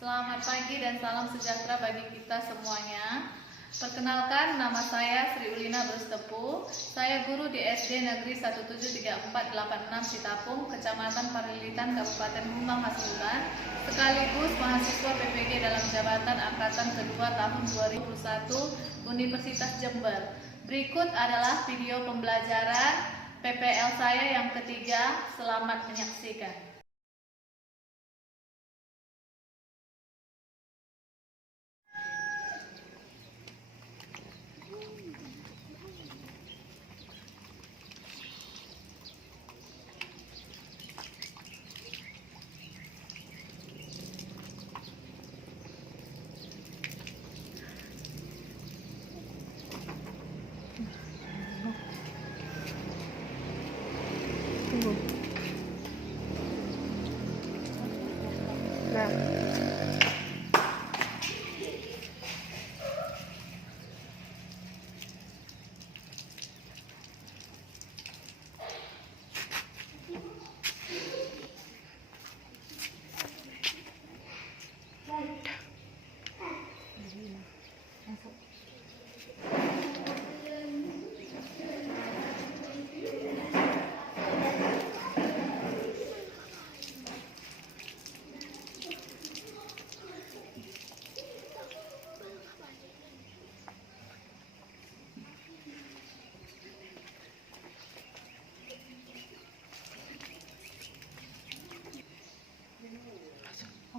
Selamat pagi dan salam sejahtera bagi kita semuanya. Perkenalkan, nama saya Sri Ulina Brustepu. Saya guru di SD Negeri 173486 Citapung, Kecamatan Parilitan, Kabupaten Humbang Hasundan, sekaligus mahasiswa PPG dalam jabatan angkatan kedua tahun 2021 Universitas Jember. Berikut adalah video pembelajaran PPL saya yang ketiga. Selamat menyaksikan.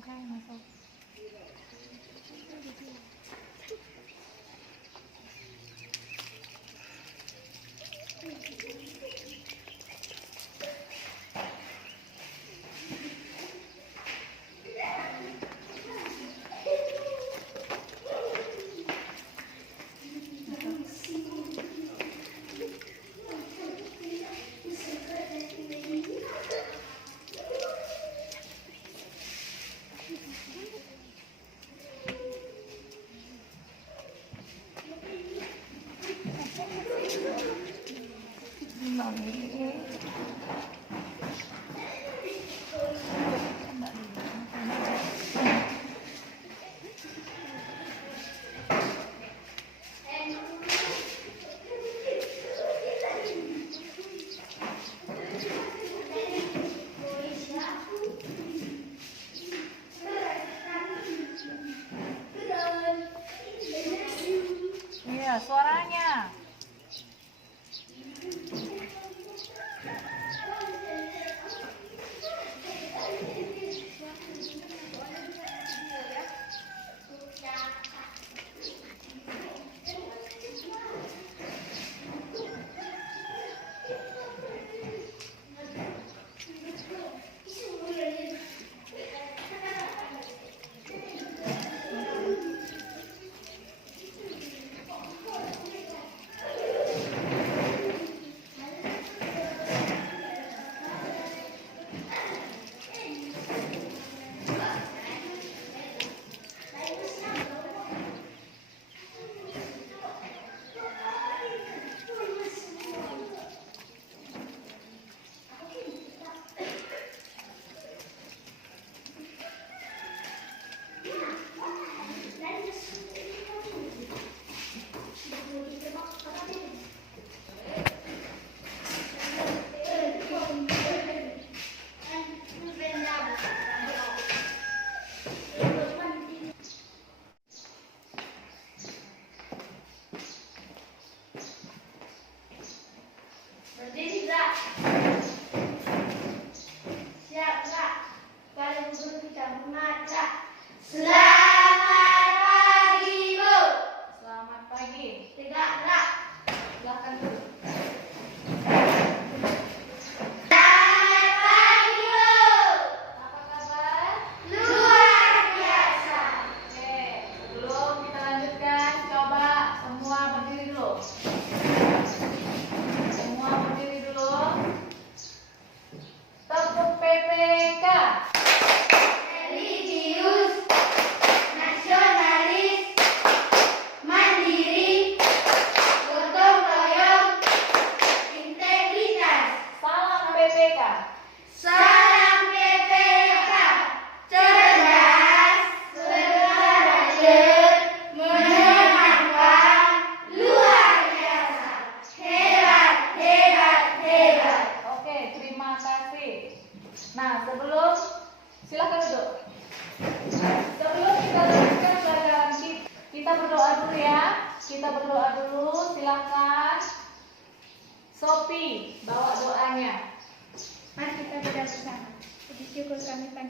Oke, masuk.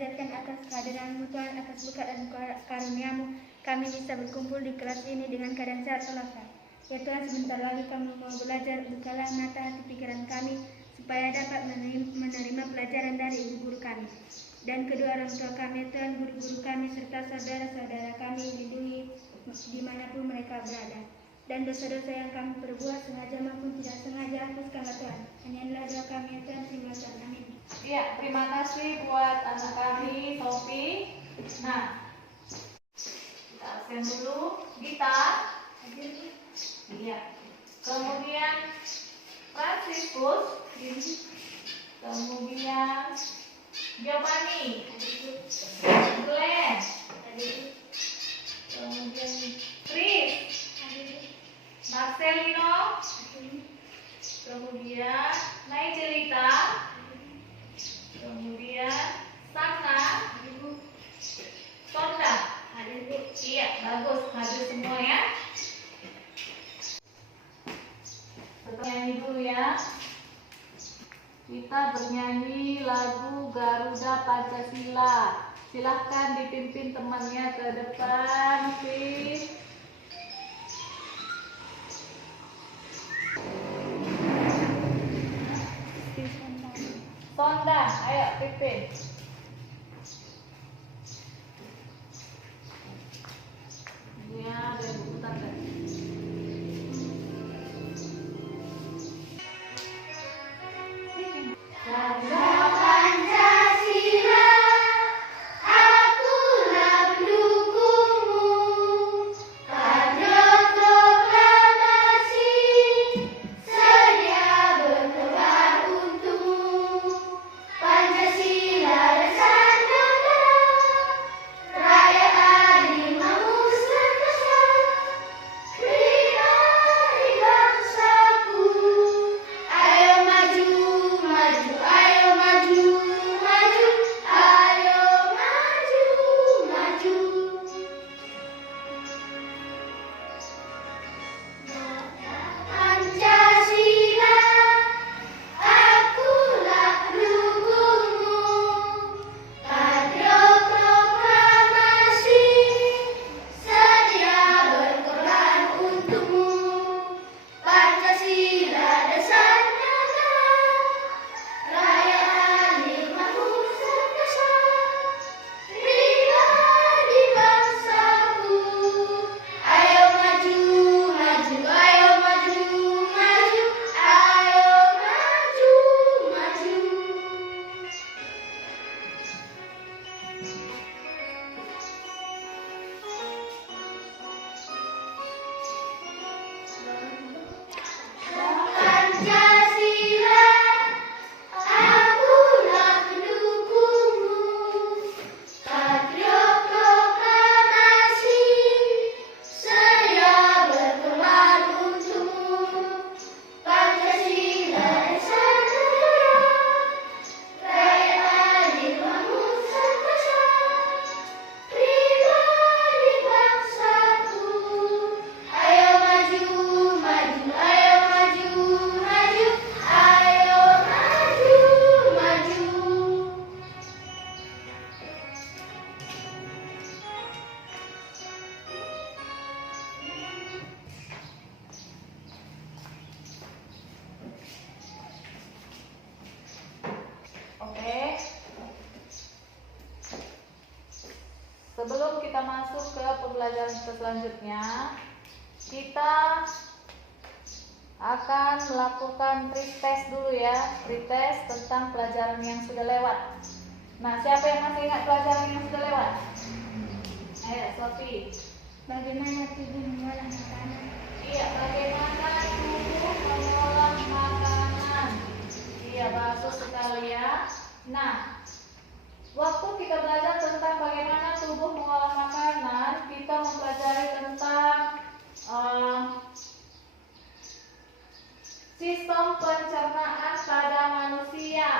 panjatkan atas kehadiran-Mu Tuhan, atas berkat dan karunia-Mu, kami bisa berkumpul di kelas ini dengan keadaan sehat walafiat. Ya Tuhan, sebentar lagi kami mau belajar, bukalah mata hati pikiran kami, supaya dapat menerima pelajaran dari ibu guru kami. Dan kedua orang tua kami, Tuhan, guru-guru kami, serta saudara-saudara kami, lindungi dimanapun mereka berada. Dan dosa-dosa yang kami perbuat, sengaja maupun tidak sengaja, hapuskanlah Tuhan. Hanya inilah doa kami, ya Tuhan, terima kasih. Amin. Iya, terima kasih buat anak kami, Sophie. Nah, kita absen dulu. Gita. Iya. Kemudian Franciscus. Kemudian Giovanni. Glenn. Kemudian Chris. Marcelino. Kemudian Naijelita. Kemudian Sakna. Sonda. Iya, bagus. Hadir semua ya. Kita nyanyi dulu ya. Kita bernyanyi lagu Garuda Pancasila. Silahkan dipimpin temannya ke depan, please. Sonda, ayo pimpin. Ya, ada buku tanda. Sebelum kita masuk ke pembelajaran selanjutnya, kita akan melakukan pretest dulu ya, pretest tentang pelajaran yang sudah lewat. Nah, siapa yang masih ingat pelajaran yang sudah lewat? Ayo, Sophie. Bagaimana tubuh mengolah makanan? Iya, bagaimana tubuh mengolah makanan? Iya, bagus sekali ya. Nah, waktu kita belajar tentang bagaimana tubuh mengolah makanan, kita mempelajari tentang sistem pencernaan pada manusia.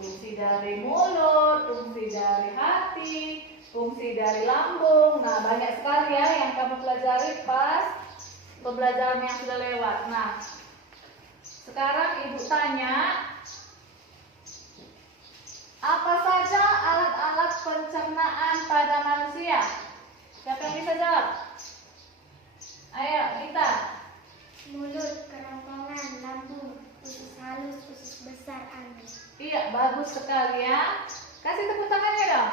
Fungsi dari mulut, fungsi dari hati, fungsi dari lambung. Nah, banyak sekali ya yang kamu pelajari pas pembelajaran yang sudah lewat. Nah, sekarang ibu tanya, Apa saja alat-alat pencernaan pada manusia? Siapa yang bisa jawab? Ayo, kita. Mulut, kerongkongan, lambung, usus halus, usus besar, anus. Iya, bagus sekali ya. Kasih tepuk tangannya dong.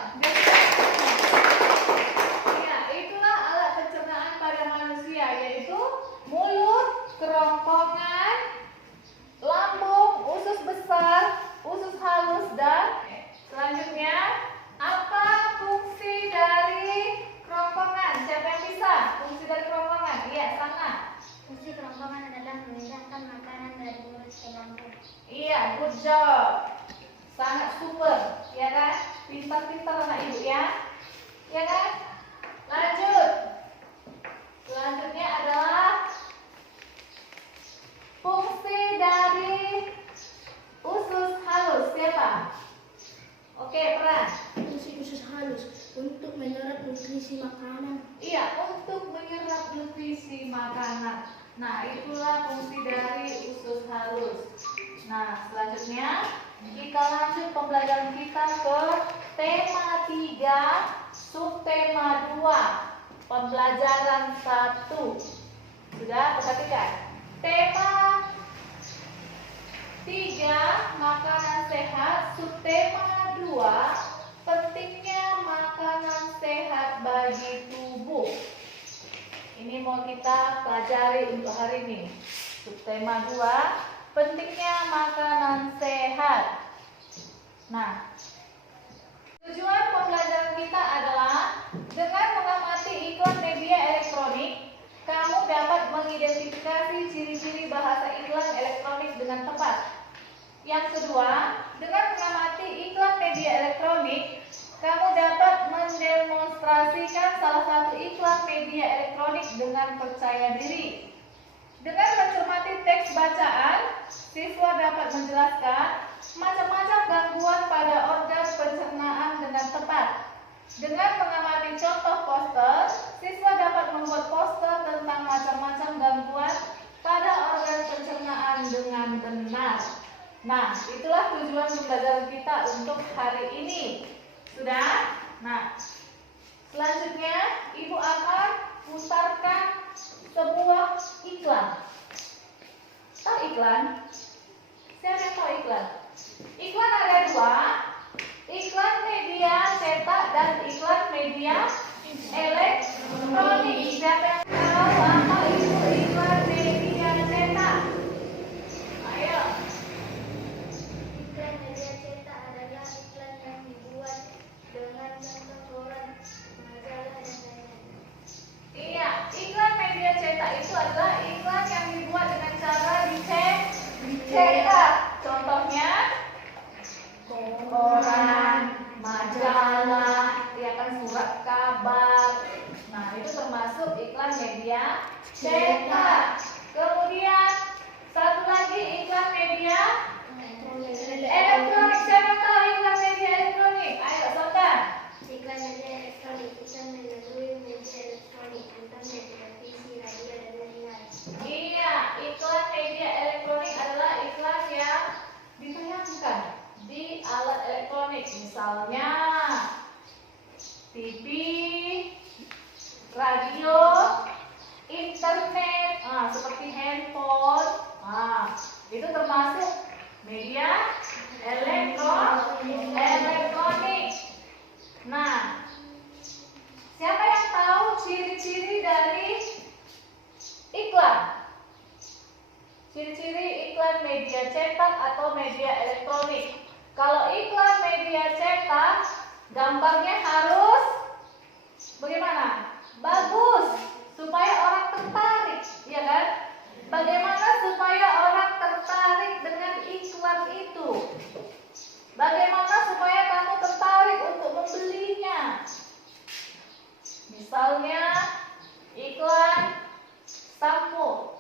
Iya, itulah alat pencernaan pada manusia, yaitu mulut, kerongkongan, lambung, usus besar, usus halus, dan selanjutnya apa fungsi dari kerongkongan? Siapa yang bisa? Fungsi dari kerongkongan? Iya, sana. Fungsi kerongkongan adalah memindahkan makanan dari mulut ke lambung. Iya, good job. Sangat super, ya kan? Pintar-pintar anak ibu ya. Ya kan? Lanjut. Selanjutnya adalah fungsi dari usus halus. Siapa? Oke, peran. Fungsi usus halus untuk menyerap nutrisi makanan. Iya, untuk menyerap nutrisi makanan. Nah, itulah fungsi dari usus halus. Nah, selanjutnya kita lanjut pembelajaran kita ke tema 3, subtema 2, pembelajaran 1. Sudah perhatikan? Tema 3, makanan sehat, subtema 2, pentingnya makanan sehat bagi tubuh. Ini mau kita pelajari untuk hari ini. Subtema 2, pentingnya makanan sehat. Nah, tujuan pembelajaran kita adalah dengan mengamati iklan media elektronik, kamu dapat mengidentifikasi ciri-ciri bahasa iklan elektronik dengan tepat. Yang kedua, dengan mengamati iklan media elektronik, kamu dapat mendemonstrasikan salah satu iklan media elektronik dengan percaya diri. Dengan mencermati teks bacaan, siswa dapat menjelaskan macam-macam gangguan pada organ pencernaan dengan tepat. Dengan mengamati contoh poster, siswa dapat membuat poster tentang macam-macam gangguan pada organ pencernaan dengan benar. Nah, itulah tujuan pembelajaran kita untuk hari ini. Sudah? Nah, selanjutnya Ibu akan putarkan sebuah iklan. Tahu iklan? Siapa yang tahu iklan? Iklan ada dua, iklan media cetak dan iklan media elektronik. Siapa yang tahu apa itu iklan media cetak? Ayo. Iklan media cetak adalah iklan yang dibuat dengan contoh koran, majalah, dan lain-lain. Iya, iklan media cetak itu adalah iklan yang dibuat dengan cara dicetak. Contohnya koran, majalah, ya kan, surat kabar. Nah, itu termasuk iklan media cetak. Kemudian satu lagi iklan media elektronik. Siapa tahu iklan media elektronik? Ayo, Sonda. Iklan media elektronik bisa melalui media elektronik, internet, televisi, radio, dan lain-lain. Iya, iklan media elektronik adalah iklan yang ditayangkan di alat elektronik, misalnya TV, radio, internet, seperti handphone. Itu termasuk media elektronik. Nah, siapa yang tahu ciri-ciri dari iklan? Ciri-ciri iklan media cetak atau media elektronik. Kalau iklan media cetak, gambarnya harus bagaimana? Bagus, supaya orang tertarik, ya kan? Bagaimana supaya orang tertarik dengan iklan itu? Bagaimana supaya kamu tertarik untuk membelinya? Misalnya iklan sampo.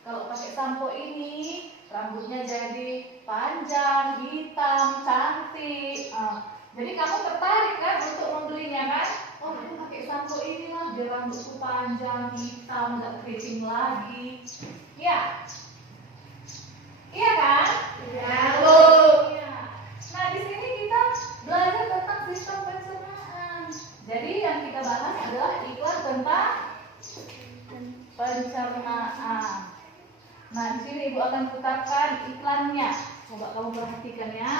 Kalau pakai sampo ini rambutnya jadi panjang, hitam, cantik. Jadi kamu tertarik kan untuk membelinya kan? Oh, aku pakai sampo ini lah biar rambutku panjang, hitam, nggak keriting lagi. Ya, iya kan? Iya. Iya. Nah, di sini kita tentang pencernaan. Nah, di sini Ibu akan putarkan iklannya. Coba kamu perhatikan ya.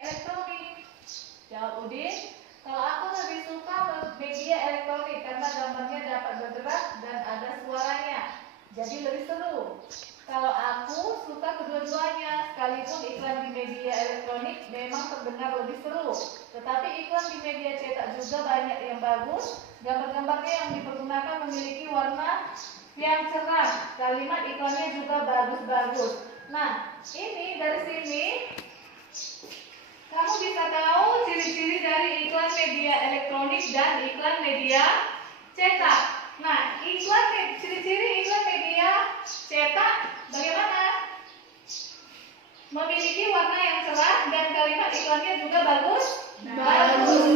Elektronik. Jawab Udin. Kalau aku lebih suka media elektronik karena gambarnya dapat bergerak dan ada suaranya. Jadi lebih seru. Kalau aku suka kedua-duanya, sekalipun iklan di media elektronik memang terdengar lebih seru. Tetapi iklan di media cetak juga banyak yang bagus. Gambar-gambarnya yang dipergunakan memiliki warna yang cerah. Kalimat iklannya juga bagus-bagus. Nah, ini dari sini kamu bisa tahu ciri-ciri dari iklan media elektronik dan iklan media cetak. Nah, ciri-ciri iklan media cetak bagaimana? Memiliki warna yang cerah dan kalimat iklannya juga bagus.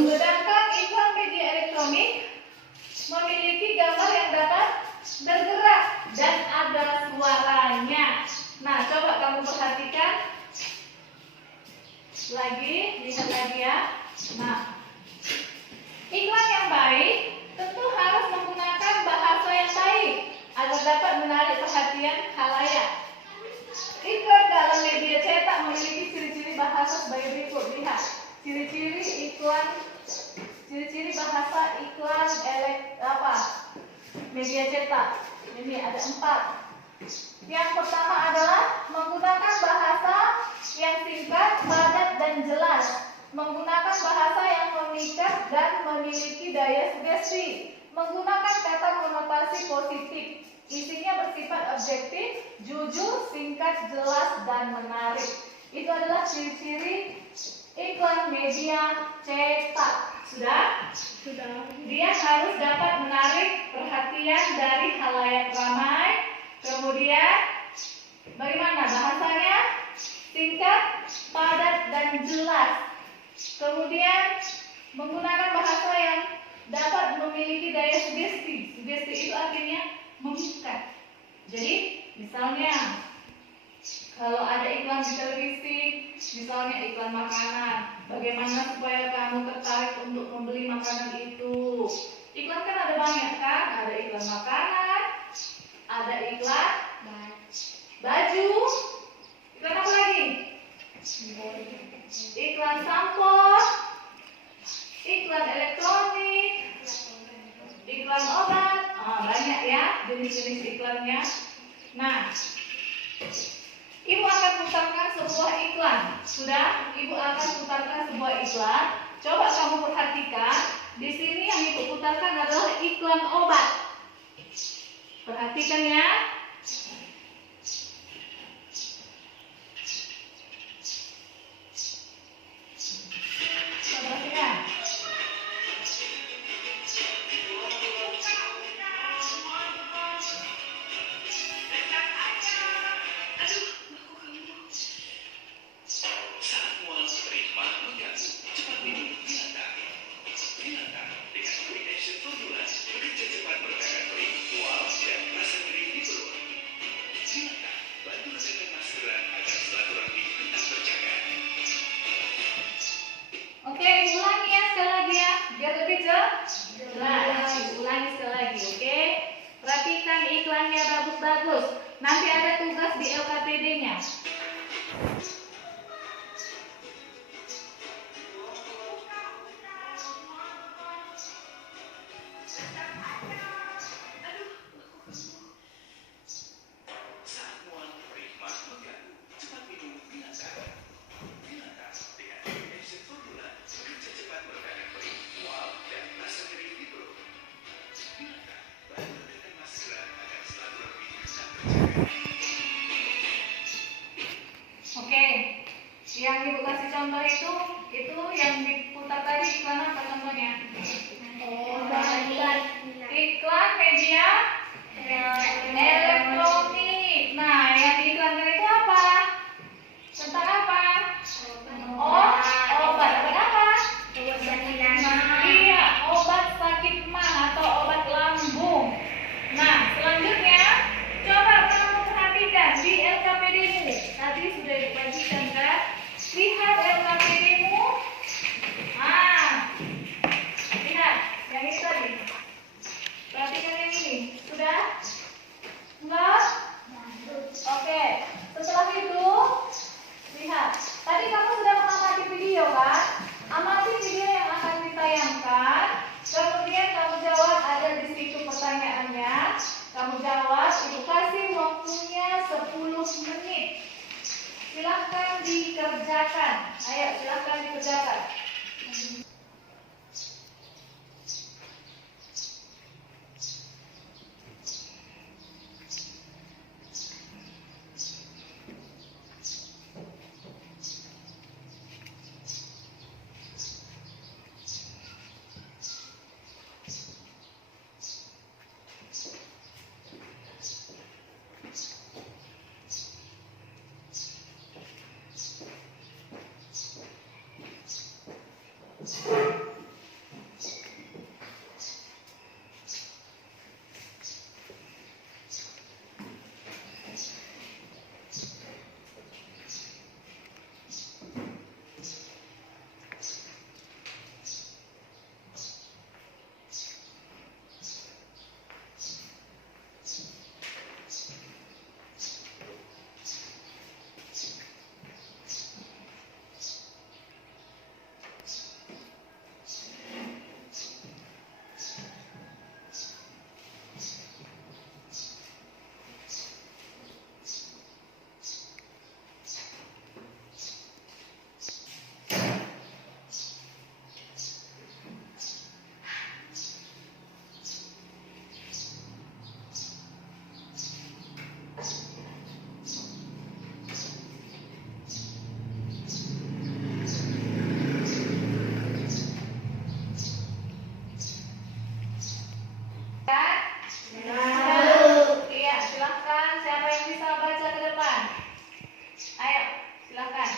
Sedangkan iklan media elektronik memiliki gambar yang dapat bergerak dan ada suaranya. Nah, coba kamu perhatikan lagi, lihat lagi ya. Nah, iklan yang baik tentu harus menggunakan bahasa yang baik agar dapat menarik perhatian khalayak. Iklan dalam media cetak memiliki ciri-ciri bahasa sebagai berikut. Lihat, ciri-ciri bahasa iklan media cetak. Ini ada 4. Yang pertama adalah menggunakan bahasa yang singkat, padat, dan jelas. Menggunakan bahasa yang memikat dan memiliki daya sugesti. Menggunakan kata konotasi positif. Isinya bersifat objektif, jujur, singkat, jelas, dan menarik. Itu adalah ciri-ciri iklan media cetak. Sudah? Sudah. Dia harus dapat menarik perhatian dari khalayak ramai. Kemudian bagaimana bahasanya? Singkat, padat, dan jelas. Kemudian menggunakan bahasa yang dapat memiliki daya sugesti. Sugesti itu artinya memikat. Jadi misalnya kalau ada iklan di televisi, misalnya iklan makanan, bagaimana supaya kamu tertarik untuk membeli makanan itu? Iklan kan ada banyak kan? Ada iklan makanan, ada iklan baju, iklan apa lagi? Iklan sampo, iklan elektronik, iklan obat. Banyak ya jenis-jenis iklannya. Nah, Ibu akan putarkan sebuah iklan. Sudah? Ibu akan putarkan sebuah iklan. Coba kamu perhatikan. Di sini yang Ibu putarkan adalah iklan obat. Perhatikan ya. Perhatikan. Oke, ulangi ya sekali lagi ya, biar lebih jelas. Ulangi sekali lagi, oke? Perhatikan iklannya bagus-bagus. Nanti ada tugas di LKPD-nya. kamu jawab, Ibu kasih waktunya 10 menit. Silahkan dikerjakan. Ayo, silahkan dikerjakan. Iya, silahkan. Siapa yang bisa baca ke depan? Ayo, silahkan.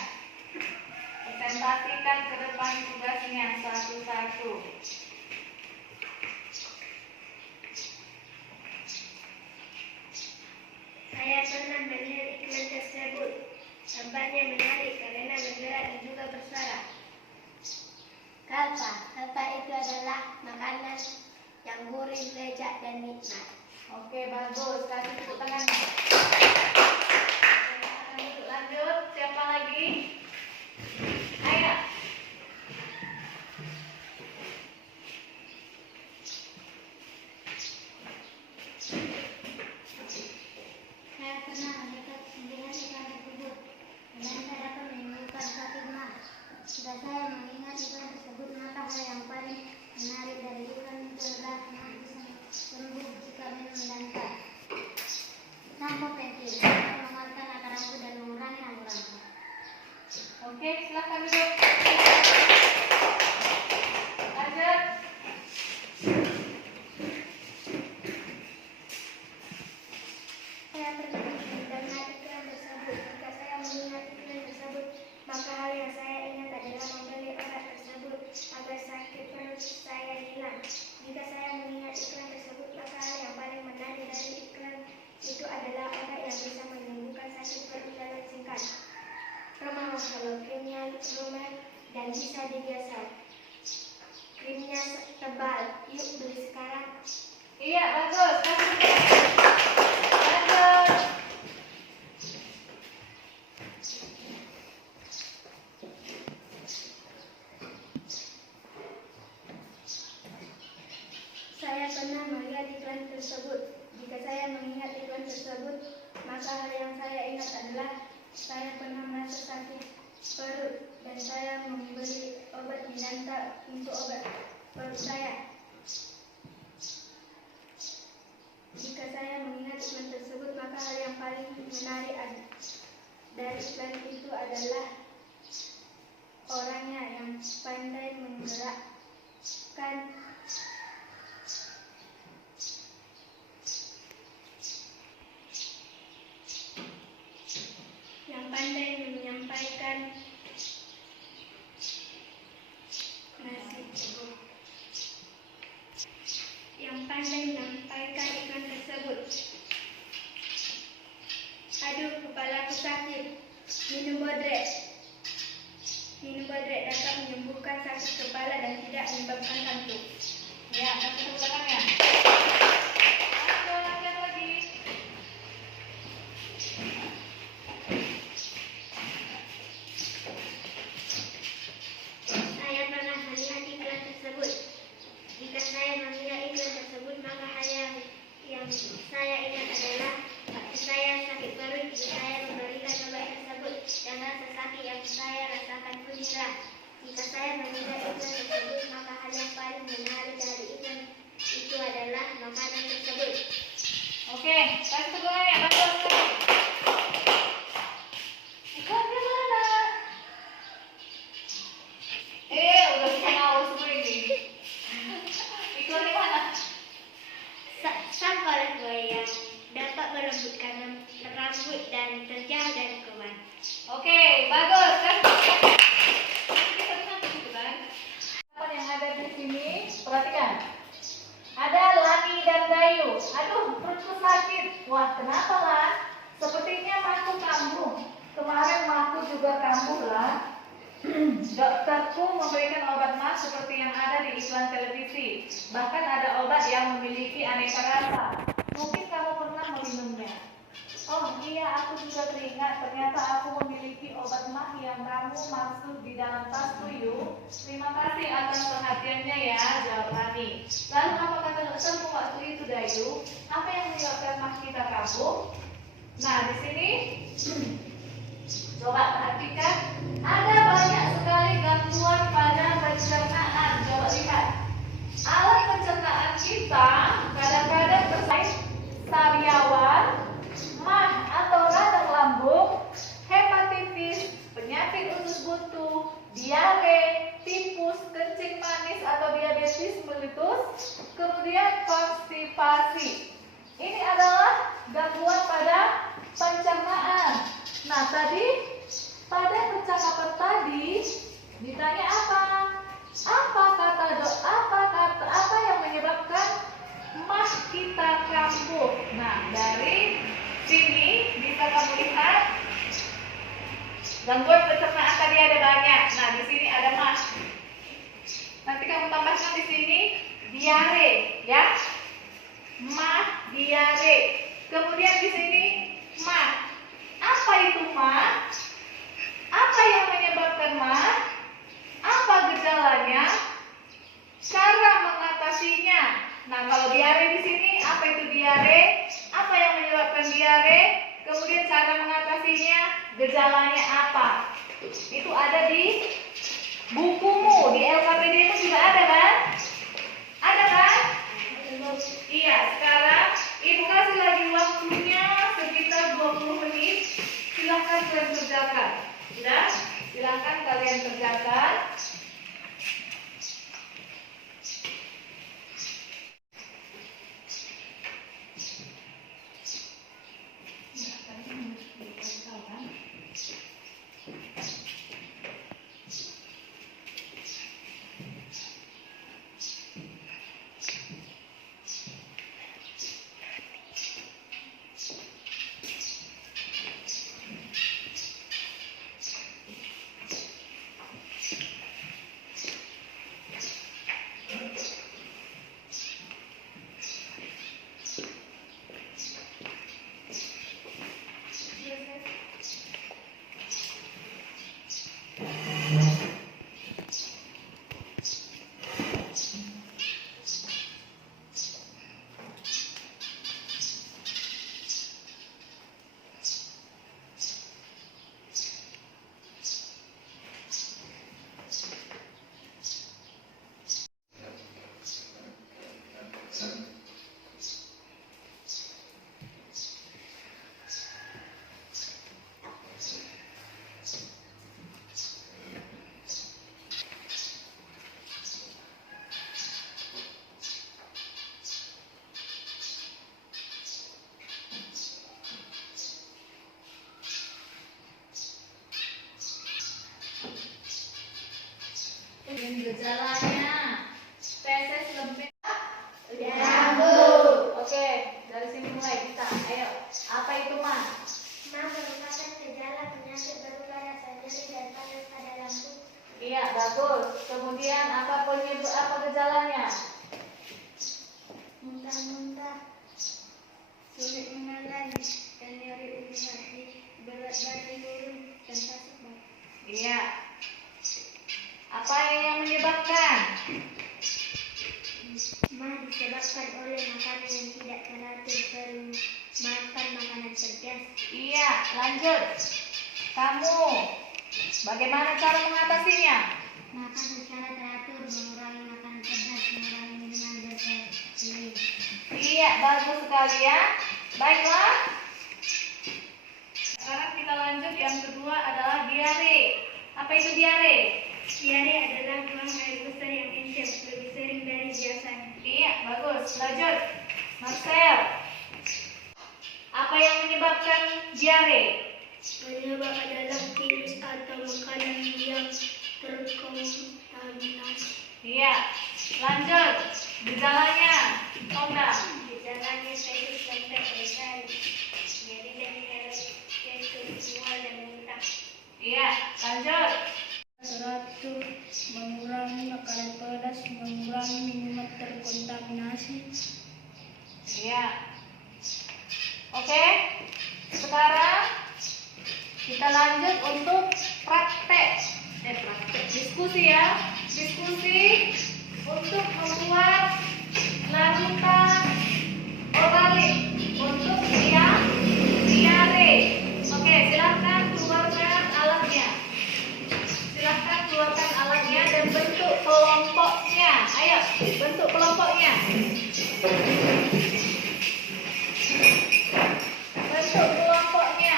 Presentasikan ke depan tugasnya satu-satu. Saya pernah melihat iklan tersebut. Tampaknya menarik karena bergerak dan juga bersuara. Kalpa itu adalah makanan yang gurih, lezat, dan nikmat. Oke, bagus. Kasih tepuk tangannya. Akan duduk lanjut. Siapa lagi? Ayo. Saya pernah melihat iklan tersebut dan saya dapat menemukan sakit mah. Jika saya mengingat iklan tersebut, maka hal yang paling menarik dari iklan itu adalah bisa sembuh jika minum dan teh. Sampo pentil dapat mengeluarkan akar rambut dan mengurangi rambut rambut. Oke, silahkan duduk. Lanjut. Saya pernah mendengar iklan tersebut. Jika saya mengingat iklan tersebut, maka hal yang saya ingat adalah membeli obat tersebut agar sakit perut saya hilang. Jika saya mengingat iklan tersebut, maka hal yang paling menarik dari iklan itu adalah obat yang bisa menyembuhkan sakit perut dalam singkat. Ramah kalau krimnya lumer dan bisa dibiasa. Krimnya tebal. Yuk beli sekarang. Iya, bagus. Kasih tepuk. Lanjut. Saya pernah melihat iklan tersebut. Jika saya mengingat iklan tersebut, maka hal yang saya ingat adalah saya pernah merasa sakit perut dan saya membeli obat Minanta untuk obat perut saya. Jika saya mengingat iklan tersebut, maka hal yang paling menarik dari iklan itu adalah orangnya yang pandai menggerakkan menyampaikan iklan tersebut. Aduh, kepalaku sakit. Minum bodrek dapat menyembuhkan sakit kepala dan Sampolan buaya dapat melembutkan rambut dan terjauh dari kuman. Oke, bagus kan? Kita tenang gitu kan? Apa yang ada di sini? Perhatikan. Ada Lani dan Dayu. Aduh, perutku sakit. Wah, kenapa lah? Sepertinya maku kambuh. Kemarin maku juga kambuh lah. Dokterku memberikan obat mah seperti yang ada di iklan televisi. Bahkan ada obat yang memiliki aneka rasa. Mungkin kamu pernah meminumnya. Oh iya, aku juga teringat. Ternyata aku memiliki obat mah yang kamu maksud di dalam tas tuyul. Terima kasih atas perhatiannya ya, jawab Rani. Lalu apa kata doktermu waktu itu, Dayu? Apa yang menyebabkan mah kita kambuh? Nah, di sini coba perhatikan. Ada banyak sekali gangguan pada pencernaan. Coba lihat. Alat pencernaan kita kadang-kadang terkait sariawan, mah atau radang lambung, hepatitis, penyakit usus buntu, diare, tipus, kencing manis atau diabetes mellitus, kemudian konstipasi. Ini adalah gangguan pada pencernaan. Nah, tadi pada percakapan tadi ditanya apa? Apa yang menyebabkan mah kita kambuh? Nah, dari sini bisa kamu lihat gangguan pencernaan tadi ada banyak. Nah, di sini ada mah. Nanti kamu tambahkan di sini diare, ya. Mah, diare. Kemudian di sini mah. Apa itu mah? Apa yang menyebabkan mah? Apa gejalanya? Cara mengatasinya. Nah, kalau diare di sini, apa itu diare? Apa yang menyebabkan diare? Kemudian cara mengatasinya, gejalanya apa? Itu ada di bukumu, di LKPD itu juga ada kan? Ada kan? Iya, sekarang Ibu kasih lagi waktunya sekitar 20 menit. Silahkan kalian kerjakan. Sudah? Silahkan kalian kerjakan. Ini gejalanya. Feses lembek. Rambut. Oke, dari sini mulai kita. Ayo, apa itu mah? Mah merupakan gejala penyakit berupa rasa nyeri dan panas pada lambung. Iya, bagus. Kemudian apa gejalanya? Muntah-muntah, sulit mengalan, dan nyeri ujung hati, berat badan turun, dan sakit badan. Iya. Apa yang menyebabkan? Mah disebabkan oleh makanan yang tidak teratur, sering makan makanan pedas. Iya, lanjut. Kamu, bagaimana cara mengatasinya? Makan secara teratur, mengurangi makanan pedas, mengurangi minuman berkafein. Iya, bagus sekali ya. Baiklah. Sekarang kita lanjut, yang kedua adalah diare. Apa itu diare? Diare adalah buang air besar yang encer, lebih sering dari biasanya. Iya, bagus. Lanjut. Marcel. Diare. Penyebab adalah virus atau makanan yang terkontaminasi. Iya. Lanjut. Gejalanya. Tonda. Gejalanya sakit sampai esal, nyeri dan mual dan muntah. Iya. Lanjut. Teratur mengurangi makanan pedas, mengurangi minuman terkontaminasi. Iya. Oke. Sekarang kita lanjut untuk praktek. Diskusi ya. Diskusi untuk membuat larutan oralit untuk diare. Oke, silahkan keluarkan alatnya. Silahkan keluarkan alatnya dan bentuk kelompoknya. Ayo, bentuk kelompoknya. Bentuk kelompoknya.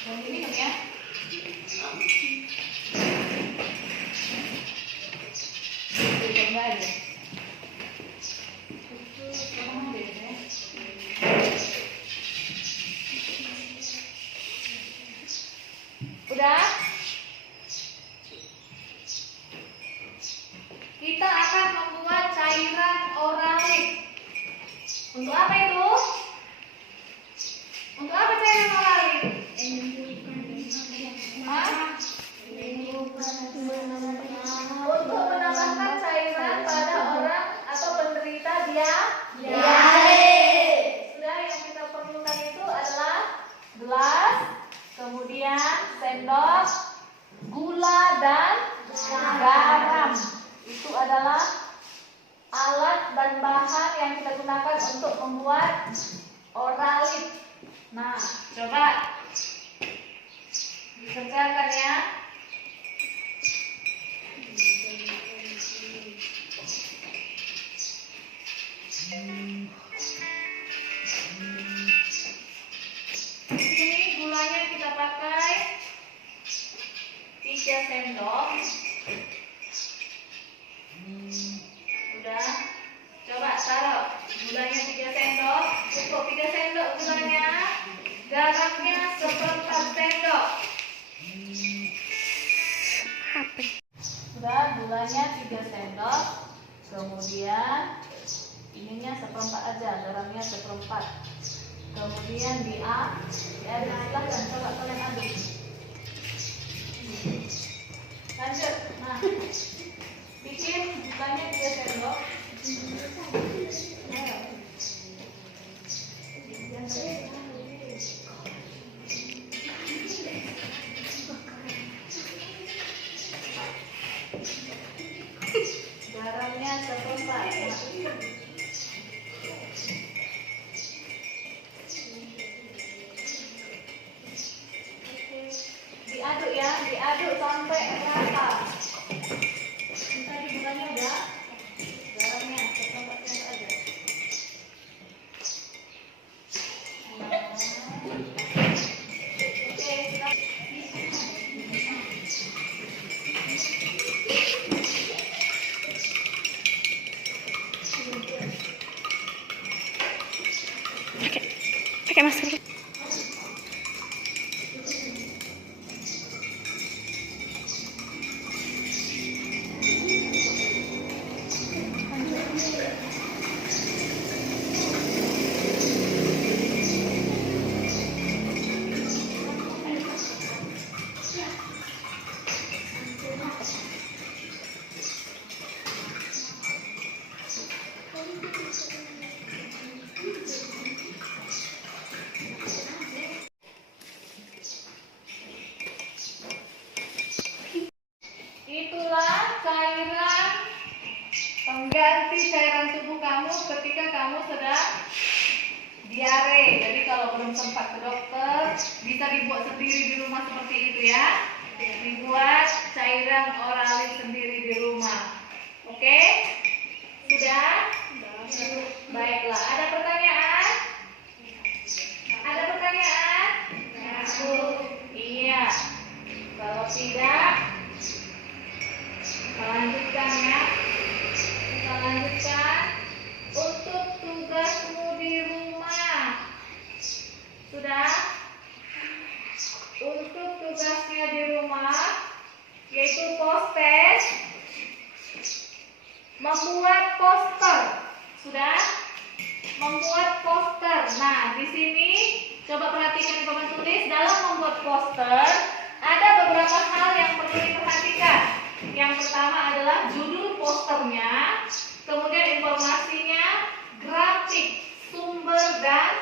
Dan ini kan ya. Coba aja. Udah? Kita akan membuat cairan oralit. Untuk apa itu? Untuk apa cairan oralit? Hah? Untuk menambahkan cairan pada orang atau penderita diare. Sudah, yang kita perlukan itu adalah gelas, kemudian sendok, gula dan garam. Itu adalah alat dan bahan yang kita gunakan untuk membuat oralit. Nah, coba dikerjakan ya. Ini gulanya kita pakai 3 sendok. Udah. Coba taruh gulanya 3 sendok. Cukup 3 sendok gulanya. Garamnya 1/4 sendok. Sudah, gulanya 3 sendok. Kemudian ininya 1/4 aja, garamnya 1/4. Kemudian diaduk. Silahkan coba kalian aduk. Lanjut. Nah, bikin gulanya 3 sendok. Ayo. Garamnya 1/4. Diaduk ya, diaduk sampai rata. Tadi gulanya udah, garamnya 1/4 sendok aja. Oke, Pakai masker. itulah cairan pengganti cairan tubuh kamu ketika kamu sedang diare. Jadi kalau belum sempat ke dokter, bisa dibuat sendiri di rumah seperti itu ya. Dibuat cairan oralit sendiri di rumah. Oke? Sudah? Baiklah. Ada pertanyaan? Ada pertanyaan? Iya. Kalau tidak, di rumah, yaitu postes, membuat poster. Sudah? Membuat poster. Nah, di sini coba perhatikan papan tulis. Dalam membuat poster ada beberapa hal yang perlu diperhatikan. Yang pertama adalah judul posternya, kemudian informasinya, grafik, sumber dan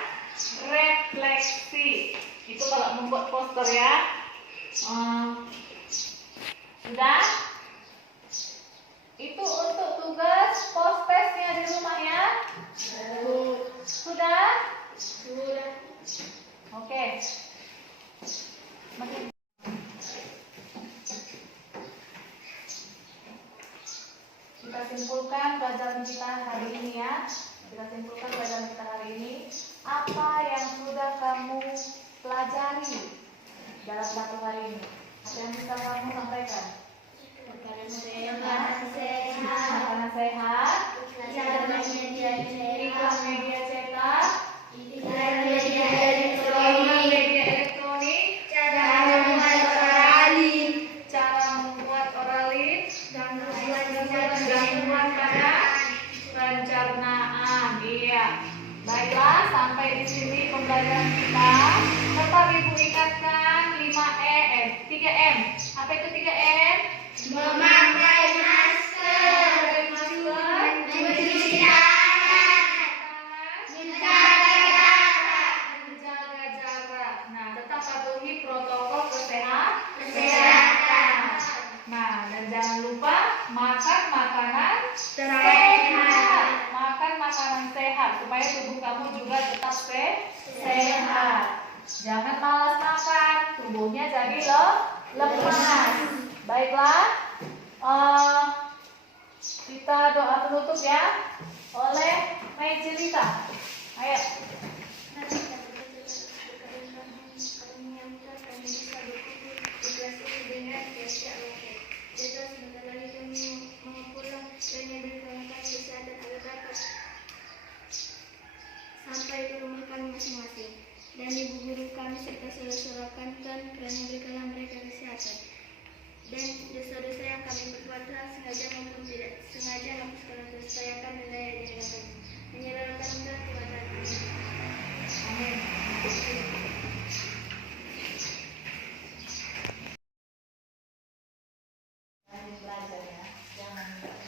refleksi. Itu kalau membuat poster ya. Sudah? Itu untuk tugas postesnya di rumah ya. Sudah? Sudah. Oke. Kita simpulkan pelajaran kita hari ini ya. Kita simpulkan pelajaran kita hari ini. Apa yang sudah kamu pelajari dalam satu hari ini? Apa yang bisa kamu sampaikan? Makanan sehat, iklan media cetak, media elektronik, cara membuat oralit, gangguan pada pencernaan. Iya. Baiklah, sampai di sini pembelajaran kita. Tetap Ibu ingatkan 3M. Apa itu 3M? Memakai masker, mencuci tangan, menjaga jarak. Nah, tetap patuhi protokol kesehatan. Nah, dan jangan lupa makan makanan sehat. Makan makanan sehat supaya tubuh kamu juga tetap sehat. Jangan malas makan, tubuhnya jadi lemas. Baiklah, kita doa penutup ya oleh Maijelita. Ayo. Sampai ke rumah kami masing-masing, dan ibu guru kami serta saudara-saudara kami kiranya berikanlah mereka kesehatan, dan dosa-dosa yang kami berbuat telah sengaja maupun tidak sengaja hapuskan dosa yang kami daya di hadapan kami, menyerahkan kita kepada kami. Amin. Belajar ya, jangan enggak.